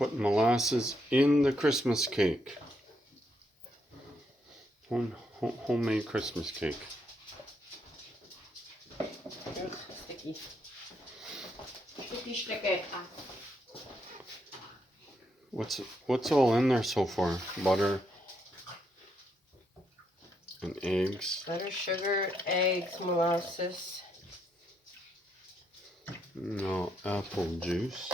put molasses in the Christmas cake. Homemade Christmas cake. Sticky. Sticky. What's all in there so far? Butter and eggs. Butter, sugar, eggs, molasses. No, apple juice.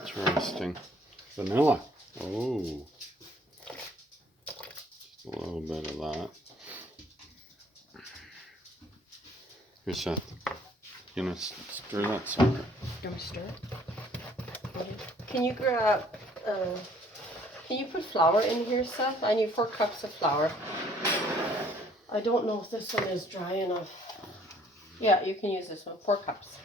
Interesting. Vanilla. Oh. Just a little bit of that. Here, Seth. You know, stir that sucker. Do you want me to stir it? Can you grab, can you put flour in here, Seth? I need 4 cups of flour. I don't know if this one is dry enough. Yeah, you can use this one. 4 cups.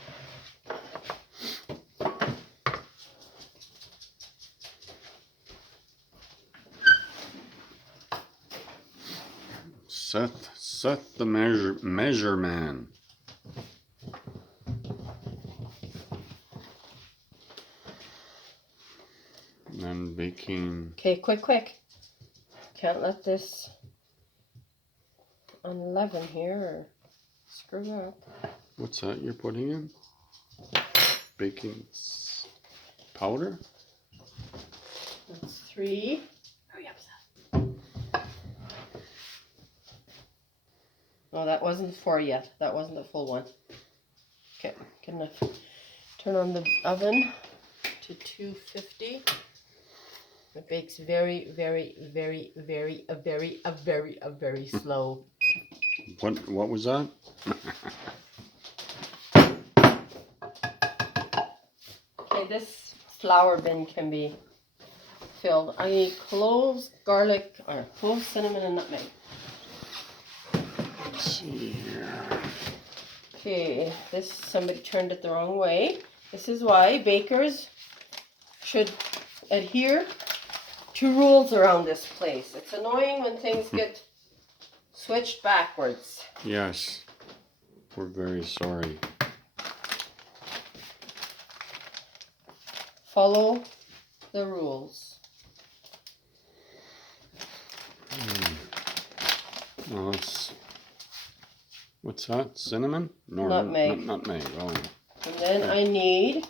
Seth the measure man. And then baking. Okay, quick. Can't let this unleaven here or screw up. What's that you're putting in? Baking powder? That's 3. Hurry up, Seth. Oh, that wasn't 4 yet. That wasn't the full one. Okay, good enough. Turn on the oven to 250. It bakes very slow. What was that? Okay, this flour bin can be filled. I need cloves, garlic, or cloves, cinnamon, and nutmeg. Let's see here. Okay, somebody turned it the wrong way. This is why bakers should adhere to rules around this place. It's annoying when things get switched backwards. Yes, we're very sorry. Follow the rules. Well, what's that? Cinnamon? No, Nutmeg. Nutmeg. Oh. And then I need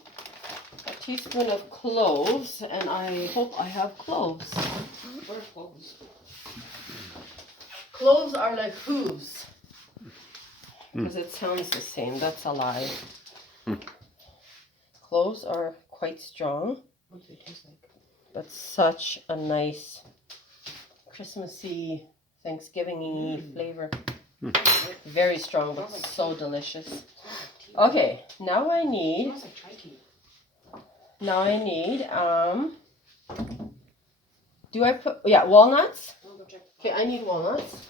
a teaspoon of cloves, and I hope I have cloves. Where are cloves? Cloves are like hooves. Because it sounds the same. That's a lie. Cloves are quite strong. What do they taste like? But such a nice Christmassy, Thanksgiving-y flavor. Very strong, but so delicious. Okay, now I need, do I put, yeah, walnuts? Okay, I need walnuts.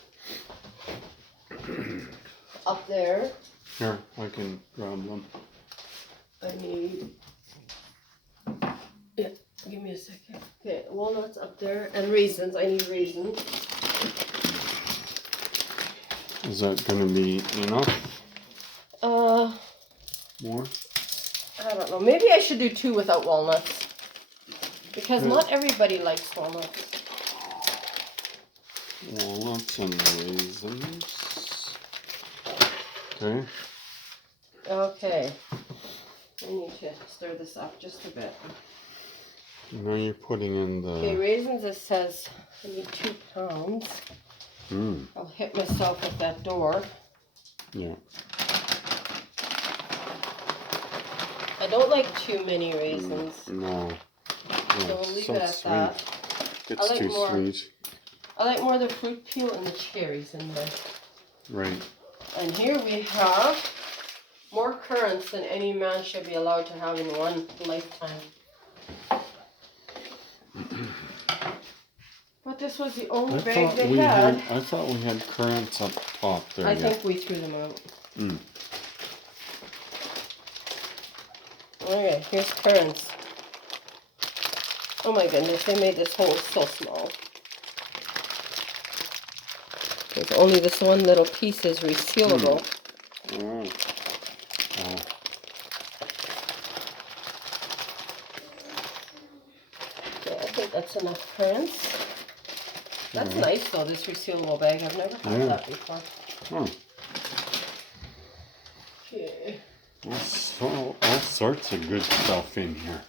Up there. Here, I can grab one. I need, yeah, give me a second. Okay, walnuts up there, and raisins. I need raisins. Is that going to be enough? More? I don't know. Maybe I should do 2 without walnuts. Because not everybody likes walnuts. Walnuts and raisins. Okay. Okay. I need to stir this up just a bit. Now you're putting in the... Okay, raisins, it says I need 2 pounds. I'll hit myself with that door. Yeah. I don't like too many raisins. No. So we'll leave so it at sweet. that. It's like too more- sweet. I like more the fruit peel and the cherries in there. Right. And here we have more currants than any man should be allowed to have in one lifetime. But this was the only bag they had. I thought we had currants up top there. I think we threw them out. Okay, here's currants. Oh my goodness, they made this hole so small. There's only this one little piece is resealable. Oh. That's enough prints. That's Alright. nice though, this resealable bag. I've never had Yeah. that before. Huh. Okay. All sorts of good stuff in here.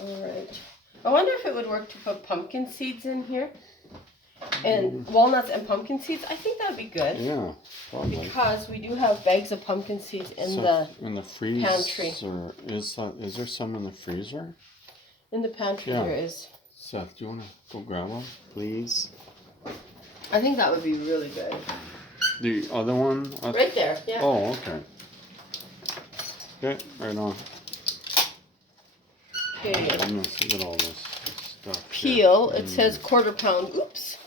Alright. I wonder if it would work to put pumpkin seeds in here. And walnuts and pumpkin seeds. I think that would be good. Yeah, probably. Because we do have bags of pumpkin seeds in the freezer. pantry. Is there some in the freezer? In the pantry Yeah. there is. Seth, do you want to go grab one, please? I think that would be really good. The other one? Right there, yeah. Oh, okay. Okay, right on. Okay. Goodness, look at all this stuff. Peel. It says quarter pound. Oops.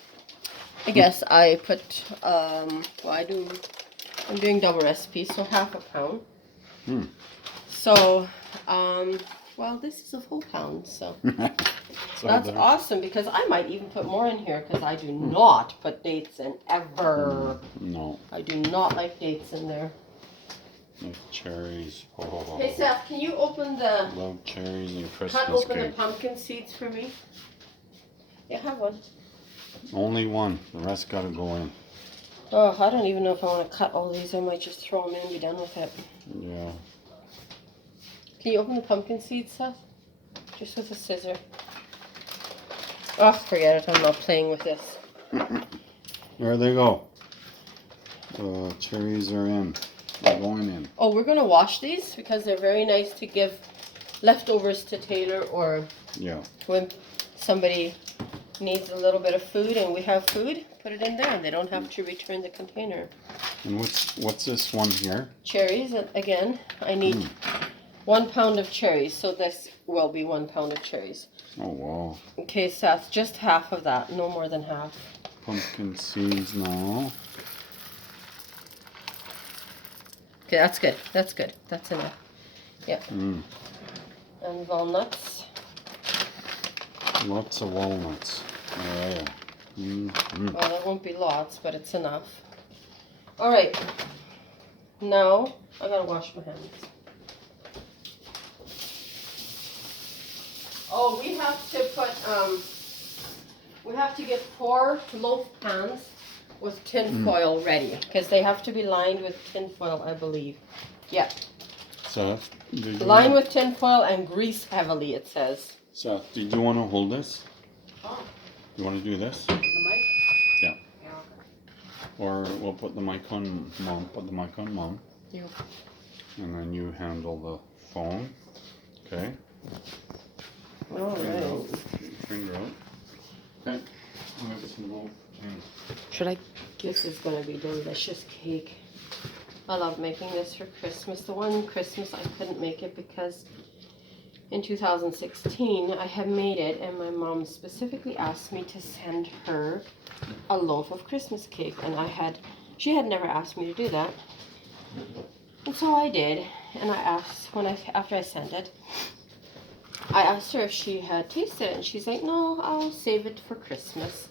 I guess I put I'm doing double recipe, so half a pound. So well, this is a full pound, so that's awesome because I might even put more in here because I do not put dates in ever. No. I do not like dates in there. Like cherries. Oh. Hey Seth, can you open the Love cherries and cut Christmas open the cake. pumpkin seeds for me? Yeah, have one. Only one. The rest gotta go in. Oh, I don't even know if I want to cut all these. I might just throw them in and be done with it. Yeah. Can you open the pumpkin seeds, Seth? Just with a scissor. Oh, forget it. I'm not playing with this. There they go. The cherries are in. They're going in. Oh, we're going to wash these because they're very nice to give leftovers to Taylor or Yeah. when somebody needs a little bit of food and we have food, put it in there and they don't have to return the container. And what's this one here? Cherries, again, I need 1 pound of cherries, so this will be 1 pound of cherries. Oh wow. Okay, Seth, just half of that, no more than half. Pumpkin seeds now. Okay, that's good. That's good. That's enough. Yeah. Mm. And walnuts. Lots of walnuts. Yeah. Well, there won't be lots, but it's enough. All right. Now I gotta wash my hands. Oh, we have to put we have to get 4 loaf pans with tin foil ready because they have to be lined with tin foil, I believe. Yeah. Seth, Lined with tin foil and grease heavily, it says. Seth, did you want to hold this? Oh, You want to do this? the mic? Yeah. Yeah. Or we'll put the mic on Mom. Put the mic on Mom. You. And then you handle the phone. Okay. All Finger right. out. Finger out. Okay. I'll have some more. Should I? This is gonna be delicious cake. I love making this for Christmas. The one Christmas I couldn't make it because in 2016 I had made it and my mom specifically asked me to send her a loaf of Christmas cake and she had never asked me to do that. And so I did, and I asked after I sent it, I asked her if she had tasted it and she's like, "No, I'll save it for Christmas."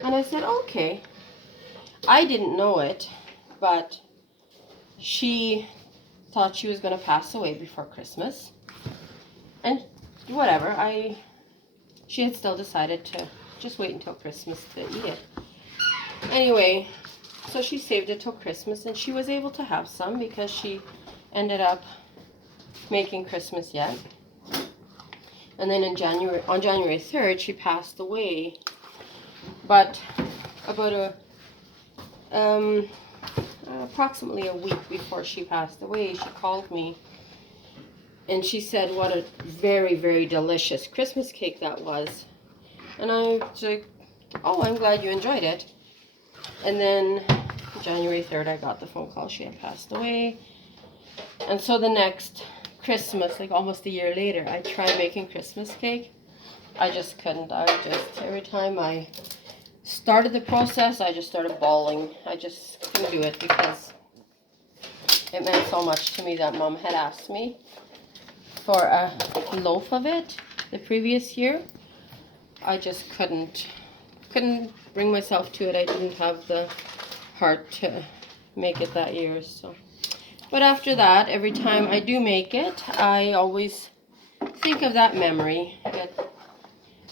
And I said, "Okay." I didn't know it, but she thought she was going to pass away before Christmas. And whatever, she had still decided to just wait until Christmas to eat it. Anyway, so she saved it till Christmas and she was able to have some because she ended up making Christmas yet. And then on January 3rd, she passed away. But about approximately a week before she passed away, she called me and she said what a very, very delicious Christmas cake that was. And I was like, "Oh, I'm glad you enjoyed it." And then January 3rd, I got the phone call she had passed away. And so the next Christmas, like almost a year later, I tried making Christmas cake. I just couldn't. Every time I started the process, I just started bawling. I just couldn't do it because it meant so much to me that Mom had asked me for a loaf of it the previous year. I just couldn't bring myself to it. I didn't have the heart to make it that year. So But after that, every time I do make it, I always think of that memory.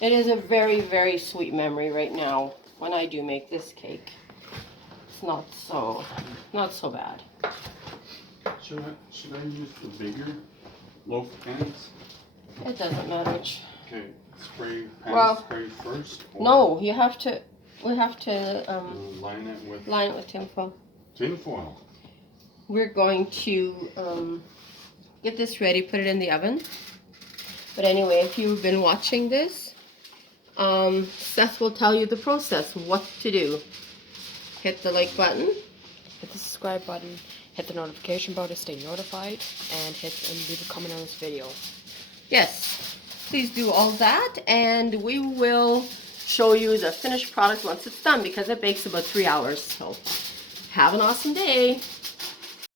It is a very, very sweet memory right now when I do make this cake. It's not so bad. Should I use the bigger loaf pans? It doesn't matter which. Okay, spray pan Well, spray first? Or No, we have to line it with line it with tinfoil. tinfoil. We're going to get this ready, put it in the oven. But anyway, if you've been watching this, Seth will tell you the process, what to do. Hit the like button. Hit the subscribe button, hit the notification bell to stay notified, and leave a comment on this video. Yes, please do all that, and we will show you the finished product once it's done, because it bakes about 3 hours. So have an awesome day.